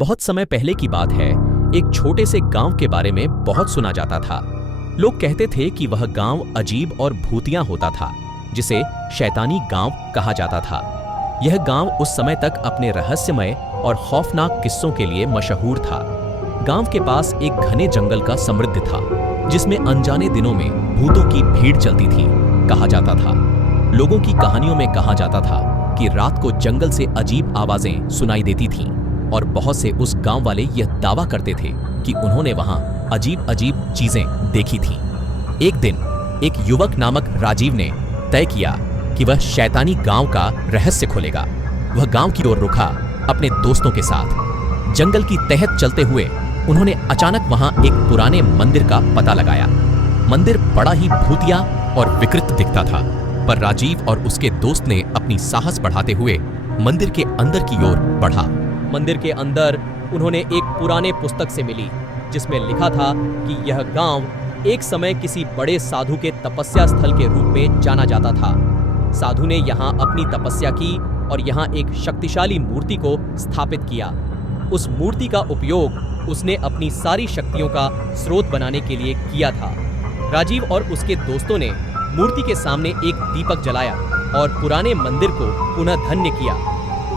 बहुत समय पहले की बात है। एक छोटे से गांव के बारे में बहुत सुना जाता था। लोग कहते थे कि वह गांव अजीब और भूतिया होता था, जिसे शैतानी गांव कहा जाता था। यह गांव उस समय तक अपने रहस्यमय और खौफनाक किस्सों के लिए मशहूर था। गांव के पास एक घने जंगल का समृद्ध था, जिसमें अनजाने दिनों में भूतों की भीड़ चलती थी। कहा जाता था, लोगों की कहानियों में कहा जाता था कि रात को जंगल से अजीब आवाजें सुनाई देती थीं और बहुत से उस गांव वाले यह दावा करते थे कि उन्होंने वहां अजीब अजीब चीजें देखी थीं। एक दिन एक युवक नामक राजीव ने तय किया कि वह शैतानी गांव का रहस्य खोलेगा। वह गांव की ओर रुका अपने दोस्तों के साथ। जंगल की तहत चलते हुए उन्होंने अचानक वहां एक पुराने मंदिर का पता लगाया। मंदिर बड़ा ही भूतिया और विकृत दिखता था, पर राजीव और उसके दोस्त ने अपनी साहस बढ़ाते हुए मंदिर के अंदर की ओर बढ़ा। मंदिर के अंदर उन्होंने एक पुराने पुस्तक से मिली, जिसमें लिखा था कि यह गांव एक समय किसी बड़े साधु के तपस्या स्थल के रूप में जाना जाता था। साधु ने यहाँ अपनी तपस्या की और यहाँ एक शक्तिशाली मूर्ति को स्थापित किया। उस मूर्ति का उपयोग उसने अपनी सारी शक्तियों का स्रोत बनाने के लिए किया था। राजीव और उसके दोस्तों ने मूर्ति के सामने एक दीपक जलाया और पुराने मंदिर को पुनः धन्य किया।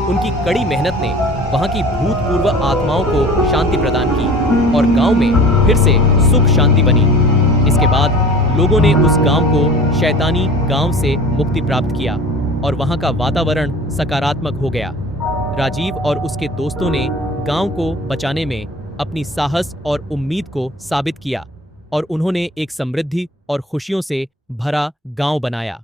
उनकी कड़ी मेहनत ने वहां की भूतपूर्व आत्माओं को शांति प्रदान की और गांव में फिर से सुख शांति बनी। इसके बाद लोगों ने उस गांव को शैतानी गांव से मुक्ति प्राप्त किया और वहां का वातावरण सकारात्मक हो गया। राजीव और उसके दोस्तों ने गांव को बचाने में अपनी साहस और उम्मीद को साबित किया और उन्होंने एक समृद्धि और खुशियों से भरा गांव बनाया।